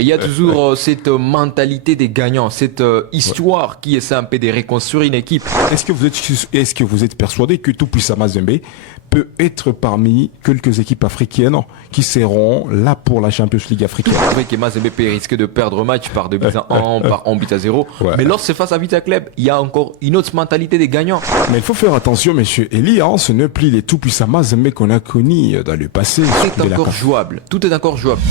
Il y a toujours cette mentalité des gagnants, cette histoire qui essaie un peu de reconstruire une équipe. Est-ce que vous êtes persuadé que Tout-Puissant Mazembe peut être parmi quelques équipes africaines qui seront là pour la Champions League africaine? C'est vrai que Mazembe peut risquer de perdre un match par 2 buts à 1, par 1 but à 0. Ouais. Mais lorsque c'est face à Vita Club, il y a encore une autre mentalité des gagnants. Mais il faut faire attention, monsieur Eli, hein, ce n'est plus les Tout-Puissants Mazembe qu'on a connus dans le passé. Tout est encore jouable. Tout est encore jouable.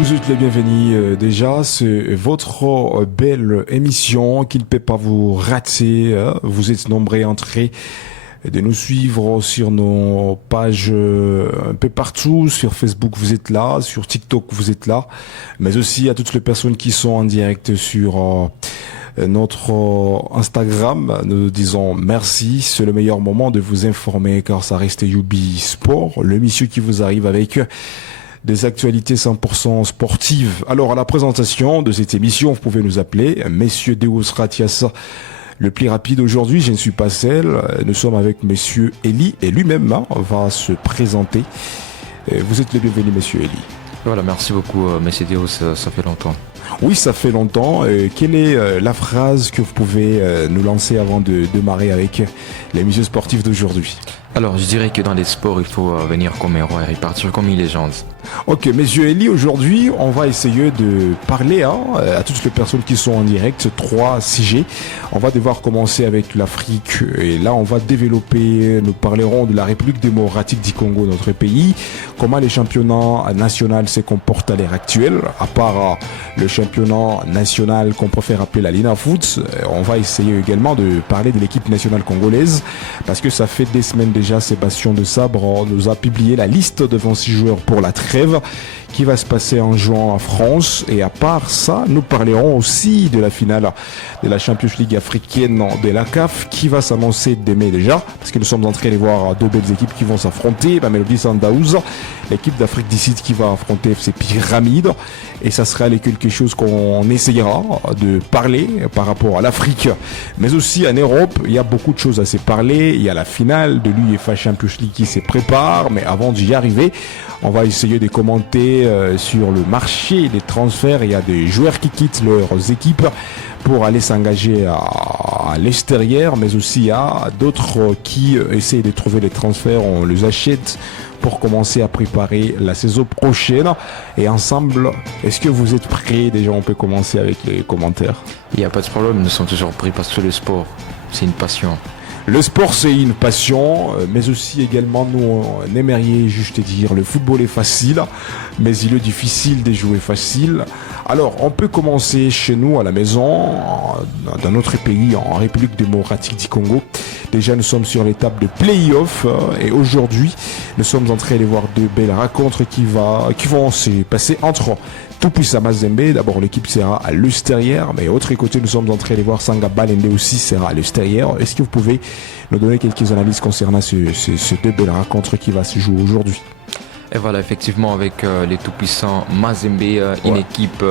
Vous êtes les bienvenus déjà, c'est votre belle émission qui ne peut pas vous rater. Vous êtes nombreux à entrer, de nous suivre sur nos pages un peu partout. Sur Facebook, vous êtes là. Sur TikTok, vous êtes là. Mais aussi à toutes les personnes qui sont en direct sur notre Instagram. Nous disons merci. C'est le meilleur moment de vous informer car ça reste Youbi Sport, l'émission qui vous arrive avec des actualités 100% sportives. Alors, à la présentation de cette émission, vous pouvez nous appeler Messieurs Deus Ratias. Le plus rapide aujourd'hui, je ne suis pas seul. Nous sommes avec Monsieur Eli et lui-même va se présenter. Vous êtes le bienvenu, Monsieur Eli. Voilà, merci beaucoup, Messieurs Deus, ça fait longtemps. Oui, ça fait longtemps. Quelle est la phrase que vous pouvez nous lancer avant de démarrer avec l'émission sportive d'aujourd'hui? Alors, je dirais que dans les sports, il faut venir comme héros et repartir comme une légende. Ok, Monsieur Eli, aujourd'hui, on va essayer de parler à toutes les personnes qui sont en direct, 3 sujets. On va devoir commencer avec l'Afrique et là, on va développer, nous parlerons de la République démocratique du Congo, notre pays, comment les championnats nationaux se comportent à l'heure actuelle, à part le championnat national qu'on préfère appeler la Lina Foot. On va essayer également de parler de l'équipe nationale congolaise parce que ça fait des semaines déjà, Sébastien de Sabre nous a publié la liste de 26 joueurs pour la trêve qui va se passer en juin en France. Et à part ça, nous parlerons aussi de la finale de la Champions League africaine de la CAF qui va s'annoncer demain déjà, parce que nous sommes en train de voir 2 belles équipes qui vont s'affronter. Mamelodi Sundowns, l'équipe d'Afrique du Sud qui va affronter FC Pyramide, et ça sera quelque chose qu'on essayera de parler par rapport à l'Afrique, mais aussi en Europe. Il y a beaucoup de choses à se parler. Il y a la finale de l'UEFA Champions League qui se prépare, mais avant d'y arriver, on va essayer de commenter sur le marché des transferts. Il y a des joueurs qui quittent leurs équipes pour aller s'engager à l'extérieur, mais aussi il y a d'autres qui essayent de trouver les transferts. On les achète pour commencer à préparer la saison prochaine. Et ensemble, est-ce que vous êtes prêts? Déjà, on peut commencer avec les commentaires. Il n'y a pas de problème, nous sommes toujours prêts parce que le sport, c'est une passion. Le sport, c'est une passion, mais aussi également, nous, on aimerait juste dire, le football est facile, mais il est difficile de jouer facile. Alors, on peut commencer chez nous, à la maison, dans notre pays, en République démocratique du Congo. Déjà, nous sommes sur l'étape de play-off, et aujourd'hui, nous sommes en train de voir 2 belles rencontres qui vont se passer entre Tout-Puissant Mazembe. D'abord, l'équipe sera à l'extérieur, mais autre côté, nous sommes en train de voir Sanga Balende aussi sera à l'extérieur. Est-ce que vous pouvez nous donner quelques analyses concernant ces 2 belles rencontres qui va se jouer aujourd'hui? Et voilà, effectivement, avec les tout-puissants Mazembe, une équipe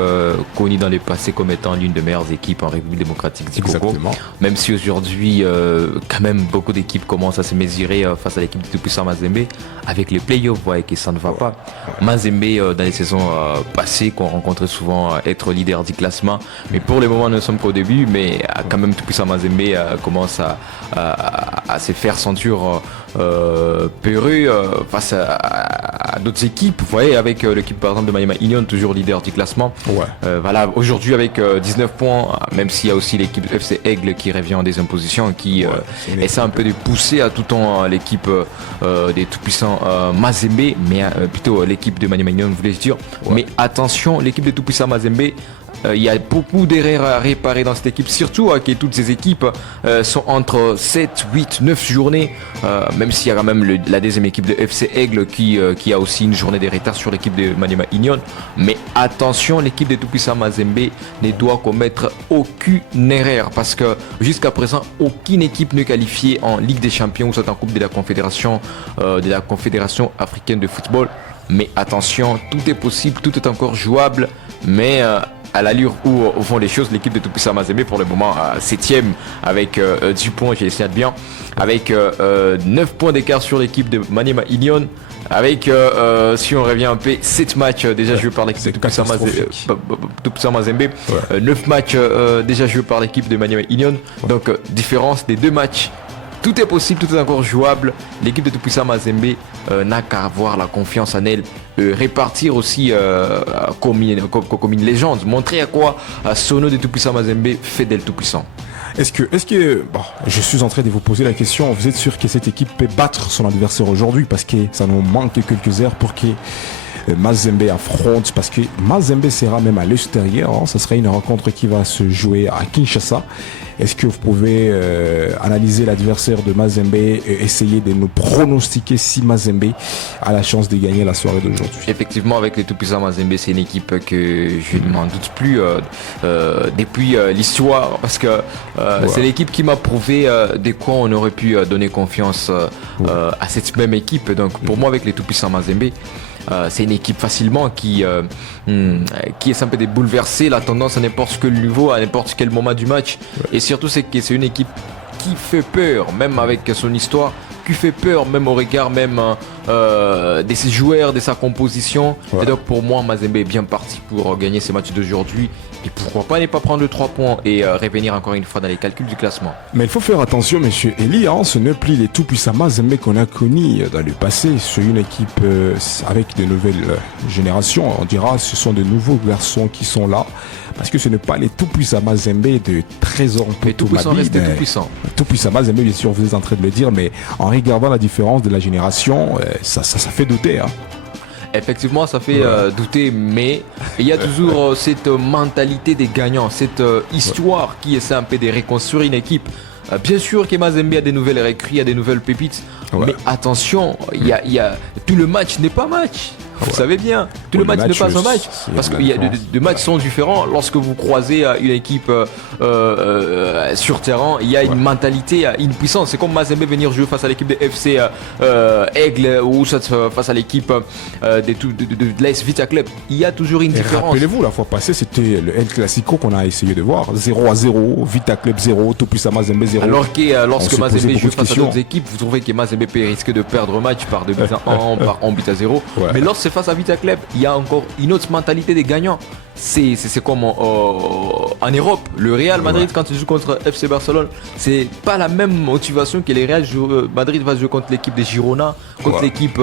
connue dans le passé comme étant l'une des meilleures équipes en République démocratique du Congo. Même si aujourd'hui, quand même, beaucoup d'équipes commencent à se mesurer face à l'équipe du tout-puissant Mazembe. Avec les playoffs, vous voyez que ça ne va pas. Mazembe, dans les saisons passées, qu'on rencontrait souvent être leader du classement. Mais pour le moment, nous ne sommes qu'au début. Mais quand même, tout-puissant Mazembe commence à se faire sentir Peru face à d'autres équipes. Vous voyez, avec l'équipe par exemple de Maniema Union, toujours leader du classement. Voilà, aujourd'hui avec 19 points, même s'il y a aussi l'équipe FC Aigle qui revient en deuxième position, qui essaie un peu de pousser à tout temps l'équipe des tout-puissants Mazembe, mais plutôt l'équipe de Maniema Union, voulais dire. Mais attention, l'équipe des tout-puissants Mazembe, il y a beaucoup d'erreurs à réparer dans cette équipe, surtout que toutes ces équipes sont entre 7, 8, 9 journées, même s'il y a quand même la deuxième équipe de FC Aigle qui a aussi une journée de retard sur l'équipe de Maniema Union. Mais attention, l'équipe de Tout-Puissant Mazembe ne doit commettre aucune erreur, parce que jusqu'à présent, aucune équipe ne qualifiée en Ligue des Champions ou soit en Coupe de la Confédération africaine de football Mais attention, tout est possible, tout est encore jouable. Mais à l'allure où vont les choses, l'équipe de Tout-Puissant Mazembe pour le moment 7e avec 10 points, j'ai essayé de bien, avec 9 points d'écart sur l'équipe de Maniema Union. Avec, si on revient un peu, 7 matchs déjà joués par l'équipe de Tout-Puissant Mazembe, 9 matchs déjà joués par l'équipe de Maniema Union. Donc, différence des 2 matchs. Tout est possible, tout est encore jouable. L'équipe de Tout-Puissant Mazembe n'a qu'à avoir la confiance en elle. Répartir aussi comme une légende. Montrer à quoi Sono de Tout-Puissant Mazembe fait d'elle Tout-Puissant. Est-ce que bon, je suis en train de vous poser la question, vous êtes sûr que cette équipe peut battre son adversaire aujourd'hui, parce que ça nous manque quelques heures pour que Mazembe affronte, parce que Mazembe sera même à l'extérieur, hein, ce sera une rencontre qui va se jouer à Kinshasa. Est-ce que vous pouvez analyser l'adversaire de Mazembe et essayer de nous pronostiquer si Mazembe a la chance de gagner la soirée d'aujourd'hui? Effectivement, avec les Tout-Puissants Mazembe, c'est une équipe que je ne m'en doute plus depuis l'histoire, parce que c'est l'équipe qui m'a prouvé de quoi on aurait pu donner confiance à cette même équipe. Donc pour moi, avec les Tout-Puissants Mazembe, c'est une équipe facilement qui est un peu de bouleverser la tendance à n'importe quel niveau, à n'importe quel moment du match. Et surtout, c'est que c'est une équipe qui fait peur, même avec son histoire, qui fait peur, même au regard même de ses joueurs, de sa composition. Et donc pour moi, Mazembe est bien parti pour gagner ces matchs d'aujourd'hui. Et pourquoi pas ne pas prendre le 3 points et revenir encore une fois dans les calculs du classement. Mais il faut faire attention, monsieur Eli, hein, ce n'est plus les Tout-Puissants Mazembe qu'on a connus dans le passé. C'est une équipe avec de nouvelles générations. On dira ce sont de nouveaux garçons qui sont là. Parce que ce n'est pas les Tout-Puissants Mazembe de 13 ans. Mais Tout-Puissant reste des Tout-Puissants. Tout-Puissant Mazembe, bien sûr, vous êtes en train de le dire, mais en regardant la différence de la génération, ça fait douter. Hein. Effectivement, ça fait douter, mais il y a toujours cette mentalité des gagnants, cette histoire qui essaie un peu de reconstruire une équipe. Bien sûr que Mazembe a des nouvelles recrues, il y a des nouvelles pépites, mais attention, il y a tout le match n'est pas match. Vous savez bien, tout le match n'est pas un match, parce que les matchs sont différents. Lorsque vous croisez une équipe sur terrain, il y a une mentalité, une puissance. C'est comme Mazembe venir jouer face à l'équipe de FC Aigle ou face à l'équipe de l'AS Vita Club. Il y a toujours une différence. Rappelez-vous, la fois passée, c'était le El Clasico qu'on a essayé de voir. 0-0, Vita Club 0, Tout-Puissant Mazembe 0. Alors que lorsque Mazembe joue face à d'autres équipes, vous trouvez que Mazembe peut risquer de perdre le match par 2 buts à 1, par 1 but à 0. Mais lorsque c'est face à Vita Club, il y a encore une autre mentalité des gagnants. C'est comme en Europe, le Real Madrid quand il joue contre FC Barcelone, c'est pas la même motivation que les Real Madrid va jouer contre l'équipe des Girona, contre l'équipe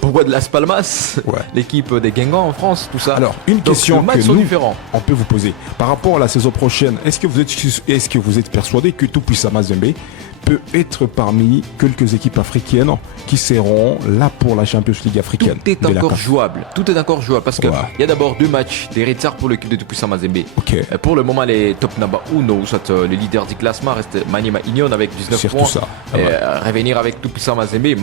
pourquoi de Las Palmas, l'équipe des Guingamp en France, tout ça. Alors une question que nous on peut vous poser par rapport à la saison prochaine, est-ce que vous êtes persuadé que Tout-Puissant Mazembe peut être parmi quelques équipes africaines qui seront là pour la Champions League africaine? Tout est encore jouable. Tout est encore jouable parce qu'il y a d'abord 2 matchs des retards pour l'équipe de Tout-Puissant Mazembe. Pour le moment, les top number 1, le leader du classement reste Maniema Union avec 19 points. Revenir avec Tout-Puissant Mazembe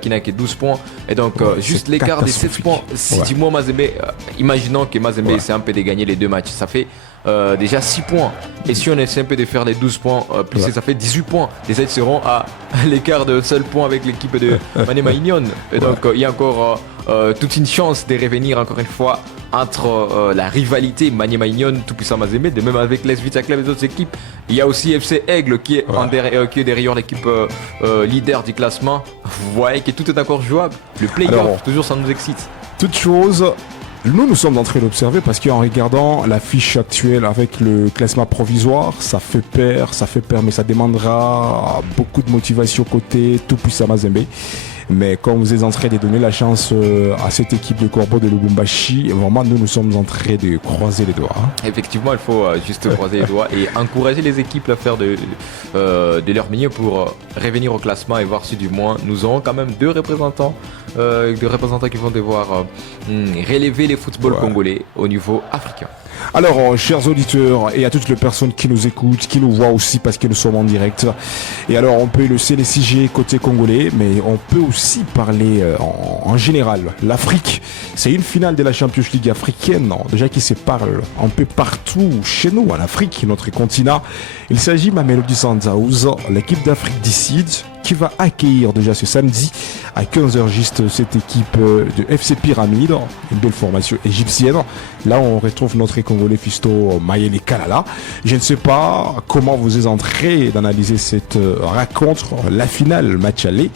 qui n'a que 12 points. Et donc, juste l'écart des 7 points. Si dis-moi Mazembe, imaginons que Mazembe essaie un peu de gagner les 2 matchs. Ça fait déjà 6 points. Et si on essaie un peu de faire les 12 points, plus ça fait 18 points. Les aides seront à l'écart de seul point avec l'équipe de Maniema Union. Et donc, il y a encore toute une chance de revenir encore une fois entre la rivalité Maniema Union, Tout-Puissant Mazembe, de même avec l'AS Vita Club et les autres équipes. Il y a aussi FC Aigle qui est derrière l'équipe leader du classement. Vous voyez que tout est encore jouable. Le play-off, toujours ça nous excite. Toute chose. Nous sommes en train d'observer parce qu'en regardant la fiche actuelle avec le classement provisoire, ça fait peur, mais ça demandera beaucoup de motivation côté Tout-Puissant Mazembe. Mais comme vous êtes en train de donner la chance à cette équipe de Corbeau de Lubumbashi, vraiment nous sommes en train de croiser les doigts. Effectivement, il faut juste croiser les doigts et encourager les équipes à faire de leur mieux pour revenir au classement et voir si du moins nous aurons quand même 2 représentants qui vont devoir relever les footballs congolais au niveau africain. Alors, chers auditeurs et à toutes les personnes qui nous écoutent, qui nous voient aussi parce que nous sommes en direct. Et alors, on peut le CLCG côté congolais, mais on peut aussi parler en général. L'Afrique, c'est une finale de la Champions League africaine, déjà qui se parle un peu partout chez nous, en Afrique, notre continent. Il s'agit de Mamelodi Sundowns, l'équipe d'Afrique du Sud, qui va accueillir déjà ce samedi à 15h juste cette équipe de FC Pyramide, une belle formation égyptienne. Là, on retrouve notre Congolais Fisto Mayele Kalala. Je ne sais pas comment vous êtes en train d'analyser cette rencontre, la finale, match aller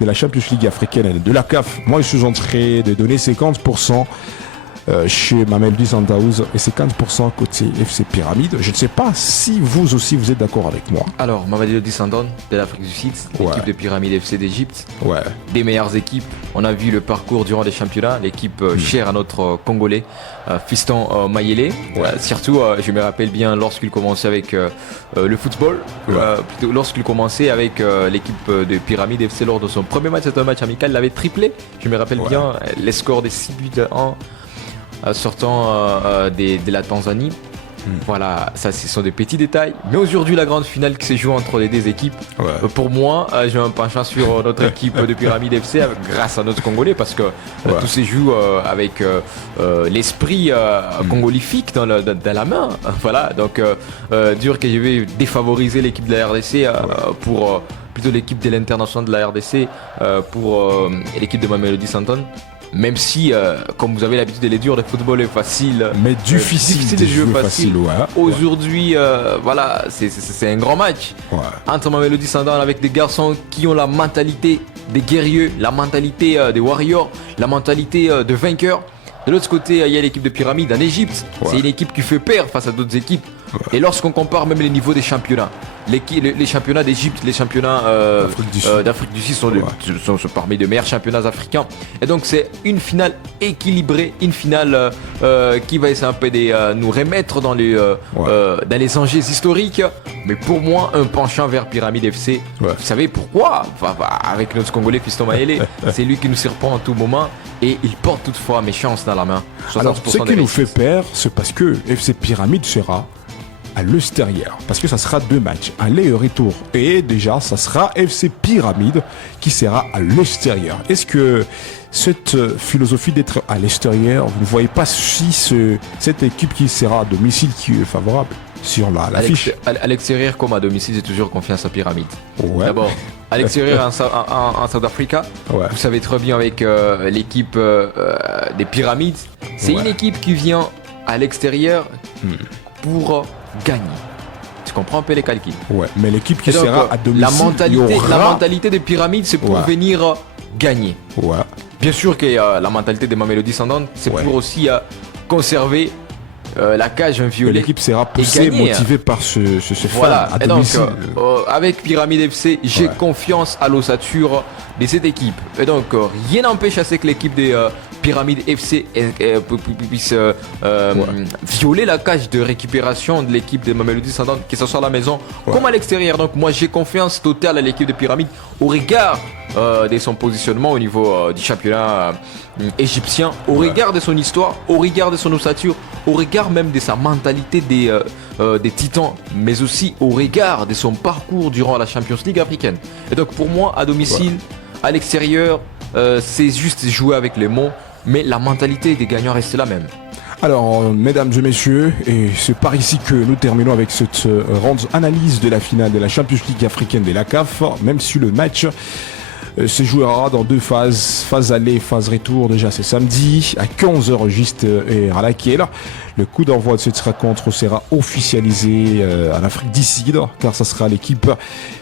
de la Champions League africaine de la CAF. Moi, je suis en train de donner 50% chez Mamelodi Sundowns et 50% côté FC Pyramide. Je ne sais pas si vous aussi vous êtes d'accord avec moi. Alors, Mamelodi Sundowns de l'Afrique du Sud, l'équipe de Pyramide FC d'Égypte, des meilleures équipes. On a vu le parcours durant les championnats, l'équipe chère à notre Congolais, Fiston Mayele. Surtout, je me rappelle bien lorsqu'il commençait avec le football, plutôt lorsqu'il commençait avec l'équipe de Pyramide FC lors de son premier match, c'est un match amical, il avait triplé. Je me rappelle bien les scores des 6 buts à 1. Sortant de la Tanzanie. Voilà, ça ce sont des petits détails. Mais aujourd'hui, la grande finale qui s'est jouée entre les deux équipes, pour moi, j'ai un penchant sur notre équipe de Pyramide FC grâce à notre Congolais parce que tout se joue avec l'esprit congolifique dans la main. Voilà, donc dur que je vais défavoriser l'équipe de la RDC pour plutôt l'équipe de l'international de la RDC pour l'équipe de Mamelodi Sundowns. Même si, comme vous avez l'habitude de les durs, le football est facile. Mais difficile de jouer facile. Aujourd'hui, voilà, c'est un grand match. Entre Mamelodi Sundowns avec des garçons qui ont la mentalité des guerriers, la mentalité des warriors, la mentalité de vainqueurs. De l'autre côté, il y a l'équipe de Pyramide en Égypte. C'est une équipe qui fait peur face à d'autres équipes. Et lorsqu'on compare même les niveaux des championnats, les championnats d'Égypte, les championnats d'Afrique du Sud sont parmi les meilleurs championnats africains. Et donc c'est une finale équilibrée, une finale qui va essayer un peu de nous remettre dans les enjeux historiques. Mais pour moi, un penchant vers Pyramide FC. Vous savez pourquoi? Avec notre Congolais Fiston Mayele, c'est lui qui nous surprend en tout moment et il porte toutefois méchance dans la main. Alors, ce qui nous fait peur, c'est parce que FC Pyramide sera à l'extérieur, parce que ça sera 2 matchs, aller et retour, et déjà ça sera FC Pyramide qui sera à l'extérieur. Est-ce que cette philosophie d'être à l'extérieur, vous ne voyez pas si cette équipe qui sera à domicile qui est favorable sur la fiche? À l'extérieur comme à domicile, j'ai toujours confiance à Pyramide. D'abord, à l'extérieur en South Africa, vous savez très bien avec l'équipe des Pyramides, c'est une équipe qui vient à l'extérieur pour gagner. Tu comprends un peu les calculs? Mais l'équipe qui sera à domicile, la mentalité des Pyramides, c'est pour venir gagner. Bien sûr que la mentalité des Mamelodi Sundowns, c'est pour aussi conserver la cage inviolée. L'équipe sera poussée, motivée par ce voilà. à domicile. Et donc, avec Pyramide FC, j'ai confiance à l'ossature de cette équipe. Et donc, rien n'empêche à ce que l'équipe des Pyramide FC puisse violer la cage de récupération de l'équipe de Mamelodi Sundowns, que ce soit à la maison comme à l'extérieur. Donc, moi, j'ai confiance totale à l'équipe de Pyramide au regard de son positionnement au niveau du championnat égyptien, au regard de son histoire, au regard de son ossature, au regard même de sa mentalité des titans, mais aussi au regard de son parcours durant la Champions League africaine. Et donc pour moi, à domicile, à l'extérieur, c'est juste jouer avec les mots, mais la mentalité des gagnants reste la même. Alors, mesdames et messieurs, et c'est par ici que nous terminons avec cette ronde analyse de la finale de la Champions League africaine de la CAF, même si le match se jouera dans 2 phases, phase aller, phase retour. Déjà c'est samedi à 15h juste et à laquelle le coup d'envoi de cette rencontre sera officialisé en Afrique du Sud, car ça sera l'équipe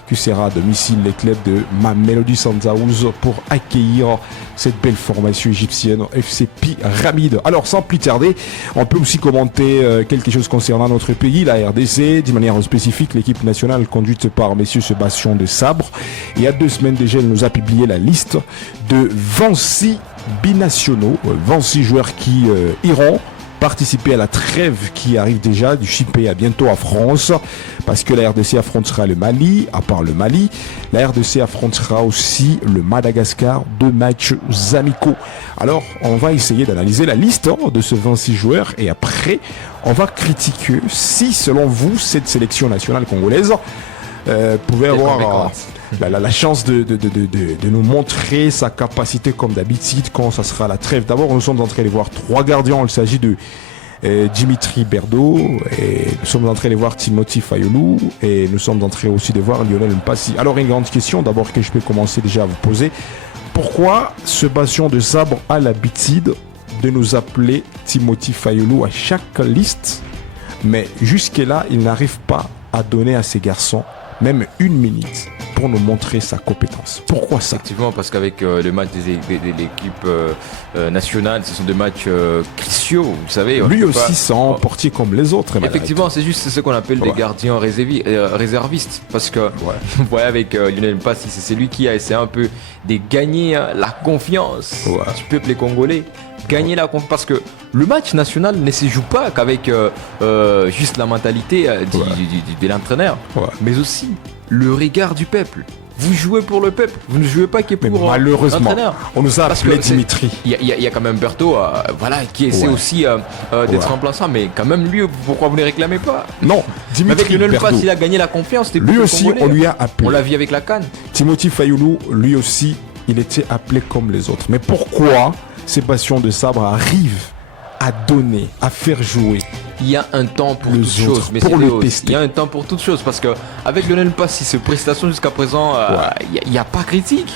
qui sera à domicile, les clubs de Mamelodi Sundowns, pour accueillir cette belle formation égyptienne FC Pyramide. Alors sans plus tarder, on peut aussi commenter quelque chose concernant notre pays, la RDC, d'une manière spécifique l'équipe nationale conduite par messieurs Sébastien de Sabre. Il y a 2 semaines déjà, elle nous a publié la liste de 26 binationaux, 26 joueurs qui iront participer à la trêve qui arrive déjà du Chipé à bientôt à France, parce que la RDC affrontera le Mali. À part le Mali, la RDC affrontera aussi le Madagascar, 2 matchs amicaux. Alors on va essayer d'analyser la liste de ces 26 joueurs et après on va critiquer si selon vous cette sélection nationale congolaise pouvait avoir la chance de nous montrer sa capacité comme d'habitude quand ça sera la trêve. D'abord, nous sommes en train de voir 3 gardiens. Il s'agit de Dimitri Berdo, et nous sommes en train de voir Timothy Fayulu, et nous sommes en train aussi de voir Lionel Mpassi. Alors une grande question d'abord que je peux commencer déjà à vous poser. Pourquoi ce bastion de sabre a l'habitude de nous appeler Timothy Fayulu à chaque liste, mais jusque-là, il n'arrive pas à donner à ces garçons même une minute pour nous montrer sa compétence? Pourquoi ça? Effectivement, parce qu'avec le match de l'équipe nationale, ce sont des matchs cruciaux, vous savez. Lui aussi s'est emporté comme les autres. Effectivement, c'est juste ce qu'on appelle des gardiens réservistes. Parce que, vous voyez, avec Lionel Mpassi, c'est lui qui a essayé un peu de gagner la confiance du peuple congolais. Gagner la confiance, parce que le match national ne se joue pas qu'avec juste la mentalité de l'entraîneur, mais aussi le regard du peuple. Vous jouez pour le peuple, vous ne jouez pas que pour l'entraîneur. On nous a appelé Dimitri. Il y a quand même Berto, qui essaie aussi d'être remplaçant, mais quand même lui, pourquoi vous ne réclamez pas? Non, Dimitri Berto. Avec Lionel Mpassi, il a gagné la confiance. Lui aussi, on lui a appelé. On l'a vu avec la CAN. Timothy Fayulu, lui aussi, il était appelé comme les autres. Mais pourquoi ces bastions de sabre arrivent à donner, à faire jouer? Il y a un temps pour toutes choses, mais il y a un temps pour toutes choses, parce que avec Lionel Mpassi, ses prestations jusqu'à présent, il n'y a pas critique.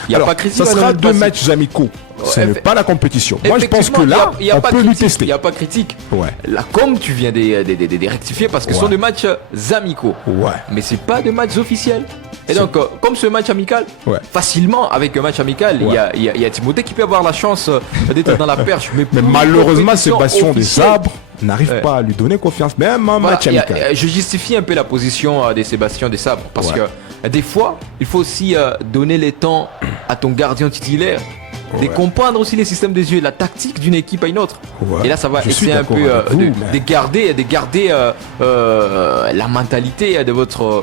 Ça sera 2 matchs amicaux. Ce n'est pas la compétition. Moi, je pense que là, on peut lui tester. Il n'y a pas critique. Là, comme tu viens de rectifier, parce que ce sont des matchs amicaux, mais ce n'est pas des matchs officiels. Et donc, comme ce match amical, facilement, avec un match amical, il y a Timothée qui peut avoir la chance d'être dans la perche. Mais malheureusement, ces bastions de sabre n'arrivent pas à lui donner confiance, même un match amical. Je justifie un peu la position de Sébastien Desabre, parce que des fois, il faut aussi donner le temps à ton gardien titulaire de comprendre aussi les systèmes de jeu, la tactique d'une équipe à une autre. Et là, ça va essayer un peu de garder la mentalité de votre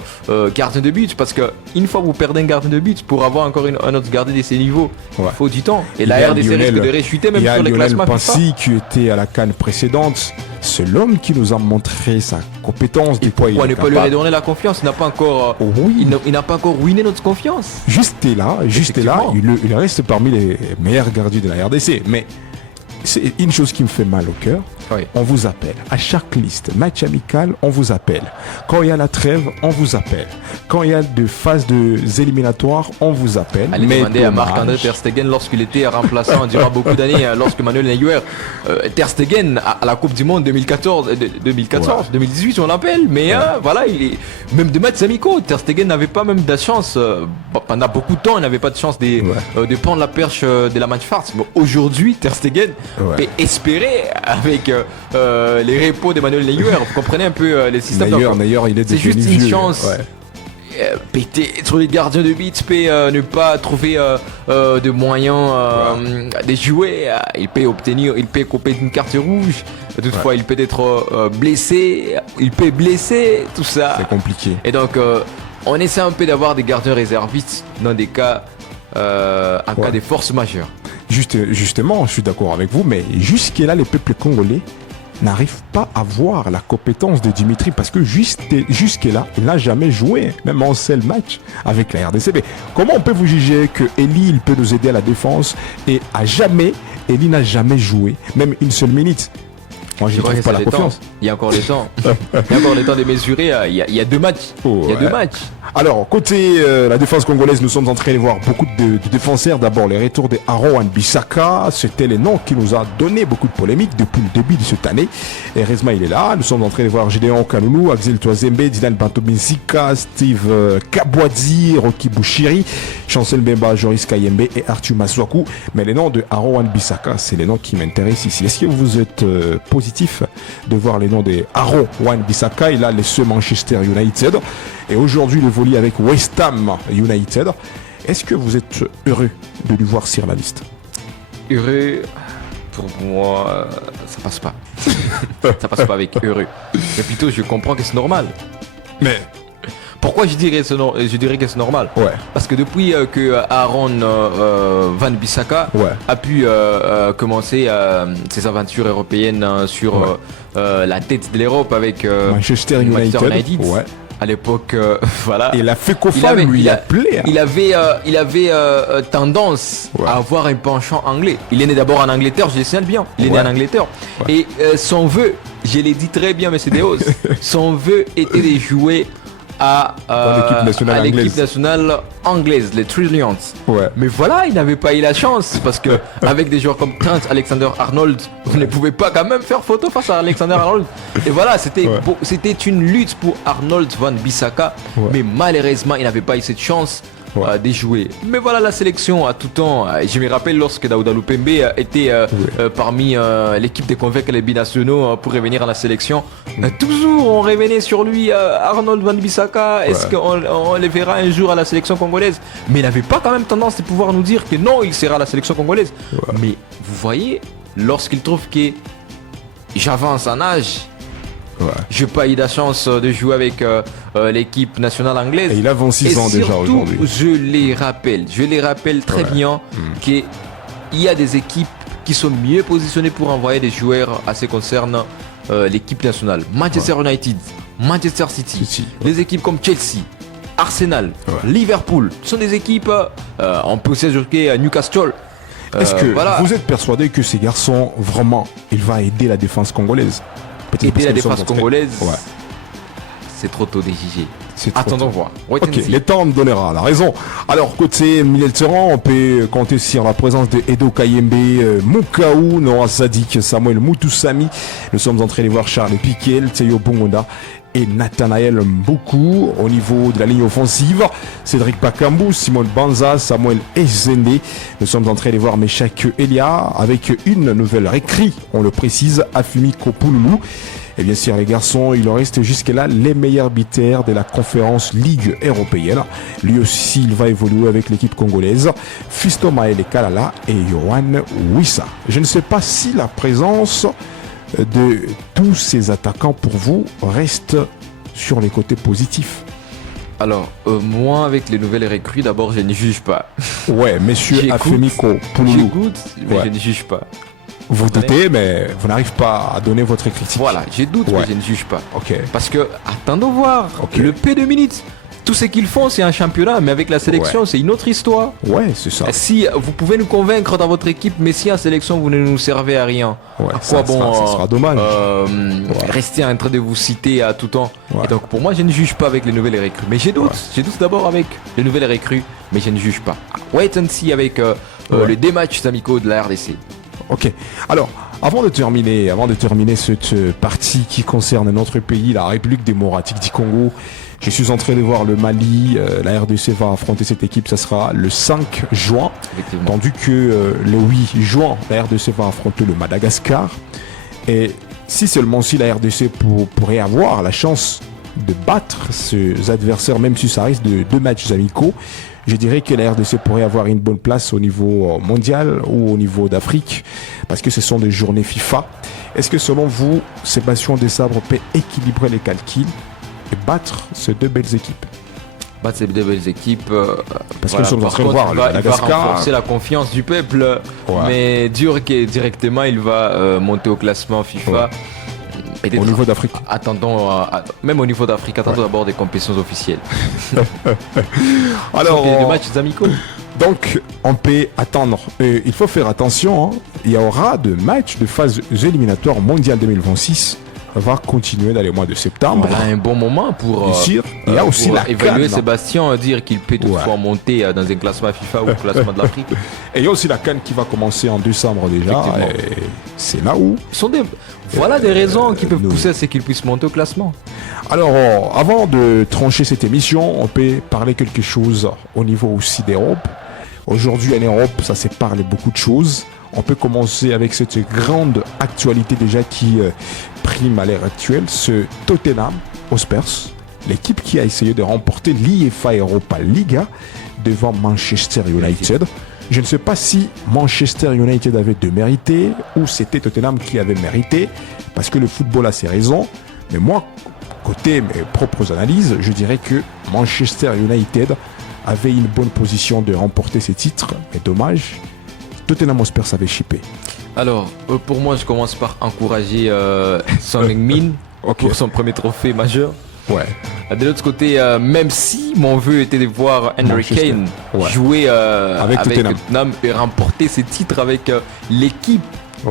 gardien de but, parce que une fois que vous perdez un gardien de but, pour avoir encore un autre gardien de ces niveaux, il faut du temps. Et la RDC risque de réchuter même sur les classements. Il y a Lionel Mpassi qui était à la CAN précédente. C'est l'homme qui nous a montré sa compétence. On ne peut lui redonner la confiance. Il n'a pas encore, il n'a pas encore ruiné notre confiance. Juste là, il reste parmi les meilleurs gardiens de la RDC. Mais c'est une chose qui me fait mal au cœur. On vous appelle. À chaque liste, match amical, on vous appelle. Quand il y a la trêve, on vous appelle. Quand il y a des phases éliminatoires, on vous appelle. Allez demander à Marc-André Ter Stegen lorsqu'il était remplaçant durant beaucoup d'années, lorsque Manuel Neuer, Ter Stegen à la Coupe du Monde 2018, on l'appelle. Mais même des matchs amicaux, Ter Stegen n'avait pas même de chance. Pendant beaucoup de temps, il n'avait pas de chance de prendre la perche de la match farce. Mais aujourd'hui, Ter Stegen peut espérer avec les repos d'Emmanuel Neuer. Vous comprenez un peu les systèmes. Neuer, il est juste une chance. Péter sur les gardiens de but, ne pas trouver de moyens de jouer. Il peut couper une carte rouge. Toutefois, il peut être blessé. Il peut blesser, tout ça. C'est compliqué. Et donc, on essaie un peu d'avoir des gardiens réservistes dans des cas, en cas de force majeure. Justement, je suis d'accord avec vous, mais jusque-là, le peuple congolais n'arrive pas à voir la compétence de Dimitri, parce que jusque-là, il n'a jamais joué, même en seul match avec la RDC. Mais comment on peut vous juger que Eli, il peut nous aider à la défense, et à jamais, Eli n'a jamais joué, même une seule minute? Moi, je ne trouve pas la confiance. Il y a encore le temps. Il y a encore le temps de mesurer. Il y a 2 matchs. Il y a 2 matchs. Alors, côté la défense congolaise, nous sommes en train de voir beaucoup de défenseurs. D'abord, les retours de Aaron Wan-Bissaka. C'était les noms qui nous a donné beaucoup de polémiques depuis le début de cette année. Et heureusement, il est là. Nous sommes en train de voir Gideon Kanoulou, Axel Toazembe, Dylan Bantobinsika, Steve Kabwadi, Rocky Bouchiri, Chancel Mbemba, Joris Kayembe et Arthur Maswaku. Mais les noms de Aaron Wan-Bissaka, c'est les noms qui m'intéressent ici. Est-ce que vous êtes positif de voir les noms de Aaron Wan-Bissaka? Il a laissé Manchester United et aujourd'hui le volley avec West Ham United. Est-ce que vous êtes heureux de lui voir sur la liste? Heureux, pour moi, ça passe pas. Ça passe pas avec heureux. Mais plutôt, je comprends que c'est normal. Mais pourquoi je dirais que c'est normal? Parce que depuis que Aaron Wan-Bissaka a pu commencer ses aventures européennes sur la tête de l'Europe avec Manchester United. à l'époque, voilà. Et la Fekofa lui appelait. Il avait tendance à avoir un penchant anglais. Il est né d'abord en Angleterre, je le signale bien. Il est né en Angleterre. Et son vœu, je l'ai dit très bien, monsieur Deos, son vœu était de jouer à l'équipe nationale anglaise, les Trillions. Mais voilà, il n'avait pas eu la chance parce que avec des joueurs comme Trent Alexander-Arnold, vous ne pouvez pas quand même faire photo face à Alexander-Arnold. Et voilà, c'était une lutte pour Arnold van Bissaka, mais malheureusement, il n'avait pas eu cette chance de jouer. Mais voilà, la sélection à tout temps. Je me rappelle lorsque Daouda Lupembe était parmi l'équipe de convaincre les binationaux pour revenir à la sélection. Toujours on revenait sur lui, Arnold van Bissaka. Est-ce qu'on les verra un jour à la sélection congolaise? Mais il n'avait pas quand même tendance de pouvoir nous dire que non, il sera à la sélection congolaise. Mais vous voyez, lorsqu'il trouve que j'avance en âge, je n'ai pas eu la chance de jouer avec l'équipe nationale anglaise. Et il a 26 ans déjà aujourd'hui. Je les rappelle très bien qu'il y a des équipes qui sont mieux positionnées pour envoyer des joueurs à ce qui concerne l'équipe nationale. Manchester United, Manchester City, des équipes comme Chelsea, Arsenal, Liverpool, ce sont des équipes, on peut aussi ajouter à Newcastle. Est-ce que vous êtes persuadé que ces garçons, vraiment, il va aider la défense congolaise? Aider la défense congolaise, c'est trop tôt de juger. Attendons voir. Ok, le temps me donnera la raison. Alors, côté milieu de terrain, on peut compter sur la présence de Edo Kayembe, Mukaou, Nora Sadik, Samuel Mutusami. Nous sommes en train de voir Charles Piquel, Tseyo Bongonda et Nathanaël Mboukou. Au niveau de la ligne offensive, Cédric Bakambu, Simone Banza, Samuel Ezende. Nous sommes en train de voir Meshak Elia avec une nouvelle recrue, on le précise, Afimi Kopouloulou. Et bien sûr, les garçons, il en reste jusque-là les meilleurs buteurs de la conférence Ligue européenne. Lui aussi, il va évoluer avec l'équipe congolaise. Fisto Maele Kalala et Yohan Wissa. Je ne sais pas si la présence de tous ces attaquants pour vous reste sur les côtés positifs. Alors, moi, avec les nouvelles recrues, d'abord, je ne juge pas. Ouais, monsieur Afemiko Pouloulou. J'écoute, mais je ne juge pas. Vous doutez, mais vous n'arrivez pas à donner votre critique. Voilà, je doute, mais je ne juge pas. Ok. Parce que, attendons voir, le P2 minutes, tout ce qu'ils font, c'est un championnat, mais avec la sélection, c'est une autre histoire. Ouais, c'est ça. Si vous pouvez nous convaincre dans votre équipe, mais si en sélection, vous ne nous servez à rien, à quoi ça sera dommage. Rester en train de vous citer à tout temps. Et donc, pour moi, je ne juge pas avec les nouvelles recrues. Mais j'ai doute. J'ai doute d'abord avec les nouvelles recrues, mais je ne juge pas. Wait and see avec les deux matchs amicaux de la RDC. Ok. Alors, avant de terminer cette partie qui concerne notre pays, la République démocratique du Congo, je suis en train de voir le Mali. La RDC va affronter cette équipe, ça sera le 5 juin. Tandis que le 8 juin, la RDC va affronter le Madagascar. Et si seulement si la RDC pourrait avoir la chance de battre ces adversaires, même si ça risque de 2 matchs amicaux, je dirais que la RDC pourrait avoir une bonne place au niveau mondial ou au niveau d'Afrique, parce que ce sont des journées FIFA. Est-ce que selon vous, Sébastien Desabre peut équilibrer les calculs et battre ces 2 belles équipes? Battre ces 2 belles équipes, parce que nous sommes en train de voir le Madagascar. Il va renforcer la confiance du peuple, mais dur que directement il va monter au classement FIFA. Au niveau d'Afrique. Attendons, même au niveau d'Afrique, attendons d'abord des compétitions officielles. Alors, des matchs amicaux. Donc, on peut attendre. Il faut faire attention. Il y aura des matchs de phase éliminatoire mondiale 2026. Va continuer dans les mois de septembre. Voilà un bon moment pour il y a aussi la évaluer CAN. Sébastien, dire qu'il peut toutefois monter dans un classement FIFA ou classement de l'Afrique. Et il y a aussi la CAN qui va commencer en décembre déjà. Et c'est là où. Voilà des raisons qui peuvent pousser à ce qu'il puisse monter au classement. Alors, avant de trancher cette émission, on peut parler quelque chose au niveau aussi d'Europe. Aujourd'hui en Europe, ça s'est parlé beaucoup de choses. On peut commencer avec cette grande actualité déjà qui prime à l'ère actuelle, ce Tottenham Hotspur, l'équipe qui a essayé de remporter l'IFA Europa Liga devant Manchester United. Je ne sais pas si Manchester United avait démérité ou c'était Tottenham qui avait mérité, parce que le football a ses raisons. Mais moi, côté mes propres analyses, je dirais que Manchester United avait une bonne position de remporter ces titres, mais dommage, Tottenham Hotspur avait chippé. Alors, pour moi, je commence par encourager Son Heung-min pour son premier trophée majeur. Ouais. De l'autre côté, même si mon vœu était de voir Harry Kane jouer avec Tottenham et remporter ses titres avec l'équipe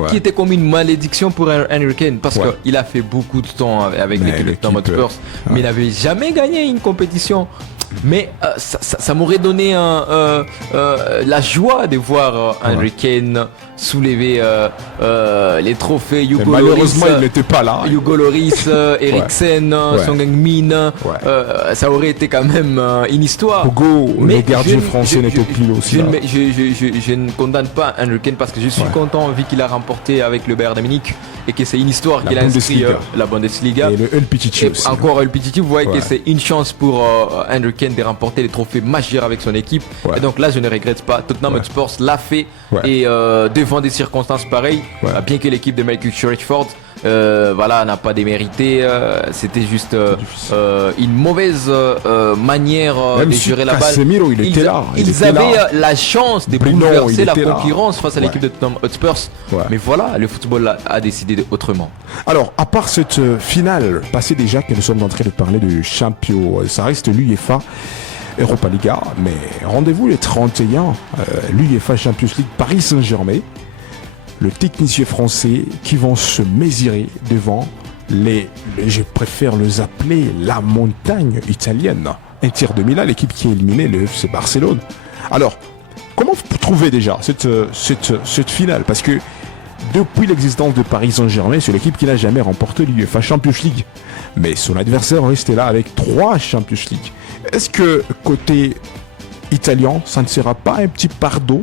qui était comme une malédiction pour Harry Kane parce qu'il a fait beaucoup de temps avec l'équipe de Tottenham Hotspur, mais il n'avait jamais gagné une compétition. Mais ça m'aurait donné la joie de voir Harry Kane soulever les trophées Hugo Lloris. Malheureusement, il n'était pas là. Hugo Lloris, Eriksen, Son Heung-min. Ça aurait été quand même une histoire. Hugo, le gardien français, n'était plus là aussi. Je ne condamne pas Harry Kane parce que je suis content vu qu'il a remporté avec le Bayern de Munich et que c'est une histoire qu'il a inscrit la Bundesliga. Et le LPTT aussi. Encore LPTT, vous voyez que c'est une chance pour Harry Kane de remporter les trophées majeurs avec son équipe. Et donc là, je ne regrette pas. Tottenham Hotspur l'a fait et devant des circonstances pareilles, bien que l'équipe de Marcus Rashford n'a pas démérité, c'était juste une mauvaise manière de gérer la balle. Casemiro, ils avaient la chance de bouleverser la concurrence face à l'équipe de Tottenham Hotspur. Mais voilà, le football a décidé autrement. Alors, à part cette finale passée déjà, que nous sommes en train de parler de champion, ça reste l'UEFA Europa Liga, mais rendez-vous les 31, l'UEFA Champions League Paris Saint-Germain, le technicien français qui vont se mesurer devant je préfère les appeler la montagne italienne, Inter de Milan, l'équipe qui a éliminé le FC Barcelone. Alors, comment vous trouvez déjà cette finale? Parce que depuis l'existence de Paris Saint-Germain, c'est l'équipe qui n'a jamais remporté l'UEFA Champions League. Mais son adversaire restait là avec 3 Champions League. Est-ce que côté italien, ça ne sera pas un petit pardon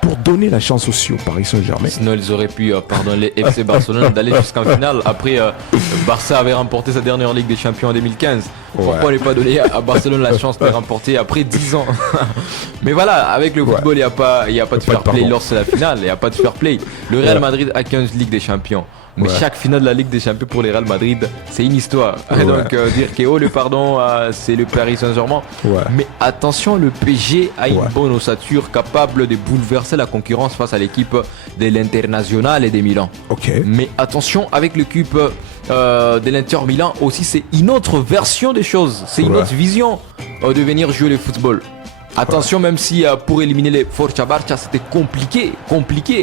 pour donner la chance aussi au Paris Saint-Germain? Sinon, ils auraient pu pardonner FC Barcelone d'aller jusqu'en finale. Après, Barça avait remporté sa dernière Ligue des Champions en 2015. Pourquoi ne pas donner à Barcelone la chance de remporter après 10 ans? Mais voilà, avec le football, il n'y a pas de fair play lorsque c'est la finale. Il n'y a pas de fair play. Le Real Madrid a 15 Ligues des Champions. Mais chaque finale de la Ligue des Champions pour les Real Madrid, c'est une histoire. Donc dire que le pardon, c'est le Paris Saint-Germain. Mais attention, le PSG a une bonne ossature capable de bouleverser la concurrence face à l'équipe de l'International et des Milan. Mais attention, avec l'équipe de l'Inter Milan aussi, c'est une autre version des choses. C'est une autre vision de venir jouer le football. Attention, même si pour éliminer les Forza Barça c'était compliqué.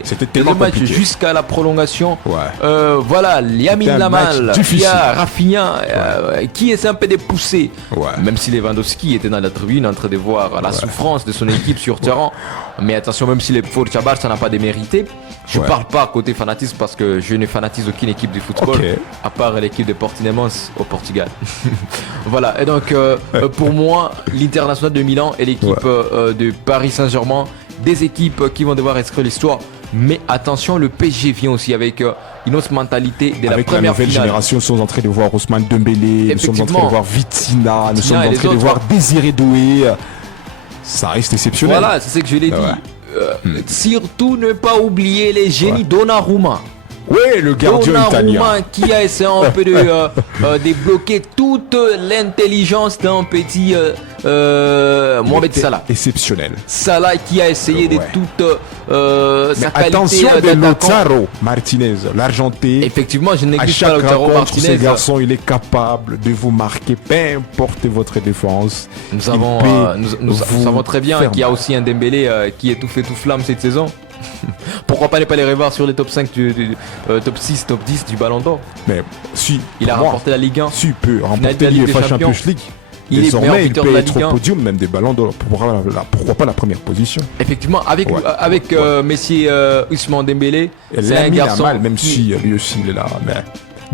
C'était tellement compliqué. Jusqu'à la prolongation. Voilà, Lamine Yamal, Rafinha, qui essaie un peu de pousser. Même si Lewandowski était dans la tribune en train de voir la souffrance de son équipe sur terrain. Mais attention, même si les Forza Barça n'a pas démérité, je ne parle pas côté fanatisme parce que je ne fanatise aucune équipe de football à part l'équipe de Portimonense au Portugal. Voilà, et donc pour moi, l'International de Milan et l'équipe de Paris Saint-Germain, des équipes qui vont devoir inscrire l'histoire. Mais attention, le PSG vient aussi avec une autre mentalité de la première finale. Avec la nouvelle génération, nous sommes en train de voir Ousmane Dembélé, nous sommes en train de voir Vitinha, nous sommes en train de voir Désiré Doué. Ça reste exceptionnel. Voilà, c'est ce que je l'ai dit. Surtout ne pas oublier les génies Donnarumma. Oui, le gardien italien qui a essayé un peu de débloquer toute l'intelligence d'un petit Mohamed Salah. Exceptionnel. Salah qui a essayé de toute sa qualité. Attention de Lautaro Martinez, l'Argentin. Effectivement, je néglige pas Lautaro Martinez. Ce garçon, il est capable de vous marquer, peu importe votre défense. Nous savons très bien qu'il y a aussi un Dembélé qui est tout fait tout flamme cette saison. Pourquoi pas ne pas les revoir sur les top 5 top 6, top 10 du Ballon d'Or? Mais si il a remporté la Ligue 1, si il peut remporter l'UEFA Champions League, désormais il peut être au podium même des Ballons d'Or. Pourquoi pas la première position? Effectivement, avec Messi, Ousmane Dembélé, c'est un garçon mal, même si lui aussi il est là. Mais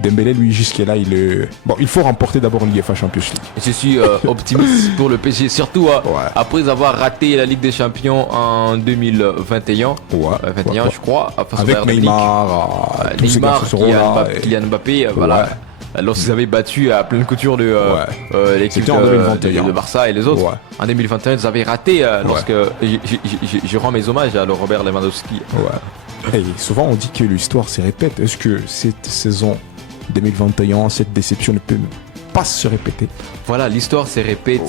Dembélé, lui, jusqu'à il est... Bon, il faut remporter d'abord l'UEFA Champions League. Je suis optimiste pour le PSG, surtout après avoir raté la Ligue des Champions en 2021. 21, je crois. Avec Neymar, Kylian Mbappé, voilà. Lorsqu'ils avaient battu à pleine couture l'équipe de Barça et les autres. En 2021, ils avaient raté lorsque je rends mes hommages à Robert Lewandowski. Et souvent, on dit que l'histoire se répète. Est-ce que cette saison 2021, cette déception ne peut pas se répéter? Voilà, l'histoire se répète,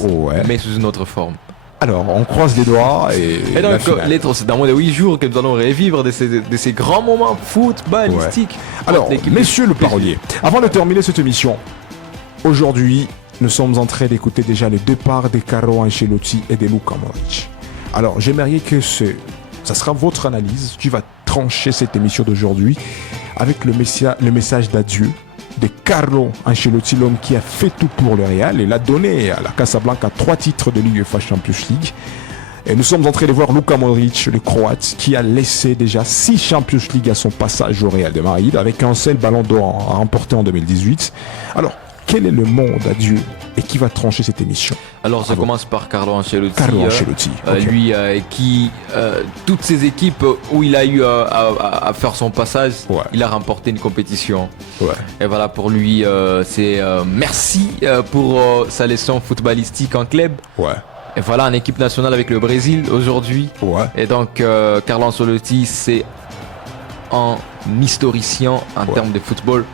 mais sous une autre forme. Alors, on croise les doigts et donc, c'est dans moins de 8 jours que nous allons revivre de ces grands moments footballistiques. Alors, messieurs le parolier, avant de terminer cette émission, aujourd'hui, nous sommes en train d'écouter déjà le départ de Carlo Ancelotti et de Luka Modric. Alors, j'aimerais que ça sera votre analyse. Tu vas trancher cette émission d'aujourd'hui avec le message d'adieu de Carlo Ancelotti, l'homme qui a fait tout pour le Real et l'a donné à la Casablanca 3 titres de l'UEFA Champions League. Et nous sommes en train de voir Luka Modric, le Croate, qui a laissé déjà 6 Champions League à son passage au Real de Madrid, avec un seul ballon d'or à remporter en 2018. Alors, quel est le monde adieu et qui va trancher cette émission? Alors, ça commence par Carlo Ancelotti. Carlo Ancelotti. Okay. Lui, qui, toutes ces équipes où il a eu à faire son passage, il a remporté une compétition. Et voilà, pour lui, c'est merci pour sa leçon footballistique en club. Et voilà, en équipe nationale avec le Brésil aujourd'hui. Et donc, Carlo Ancelotti, c'est un historien en termes de football.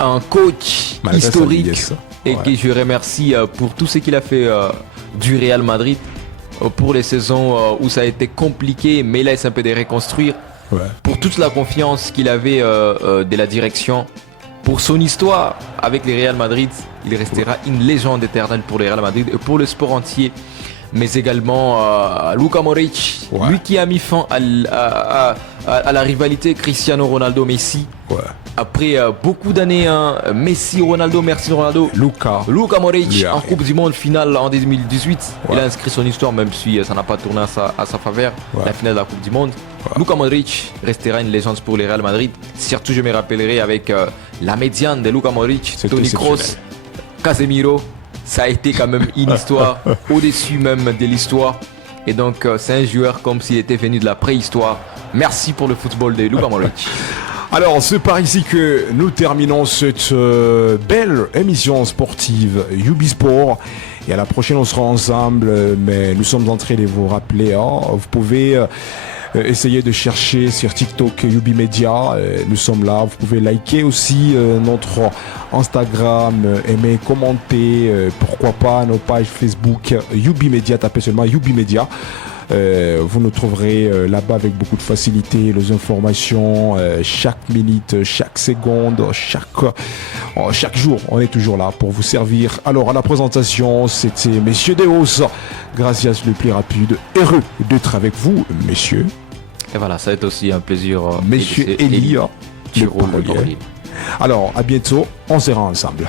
Un coach historique et que je remercie pour tout ce qu'il a fait du Real Madrid pour les saisons où ça a été compliqué, mais là il s'est un peu de reconstruire pour toute la confiance qu'il avait de la direction, pour son histoire avec le Real Madrid. Il restera une légende éternelle pour le Real Madrid et pour le sport entier, mais également Luka Modric, lui qui a mis fin à la rivalité Cristiano Ronaldo-Messi. Après beaucoup d'années, Messi, Ronaldo, merci Ronaldo. Luka Modric en Coupe du Monde finale en 2018. Il a inscrit son histoire, même si ça n'a pas tourné à sa faveur, la finale de la Coupe du Monde. Luka Modric restera une légende pour le Real Madrid. Surtout, je me rappellerai avec la médiane de Luka Modric, Toni Kroos, Casemiro. Ça a été quand même une histoire au-dessus même de l'histoire. Et donc, c'est un joueur comme s'il était venu de la préhistoire. Merci pour le football de Luka Modric. Alors, c'est par ici que nous terminons cette belle émission sportive Ubisport. Et à la prochaine, on sera ensemble. Mais nous sommes en train de vous rappeler, vous pouvez essayer de chercher sur TikTok Ubimedia. Nous sommes là. Vous pouvez liker aussi notre Instagram, aimer, commenter. Pourquoi pas nos pages Facebook Ubimedia. Tapez seulement Ubimedia. Vous nous trouverez là-bas avec beaucoup de facilité, les informations, chaque minute, chaque seconde, chaque jour, on est toujours là pour vous servir. Alors à la présentation, c'était Messieurs Deos, gracias le plus rapide, heureux d'être avec vous, messieurs. Et voilà, ça va être aussi un plaisir. Monsieur Elia, le parolier. Alors à bientôt, on sera ensemble.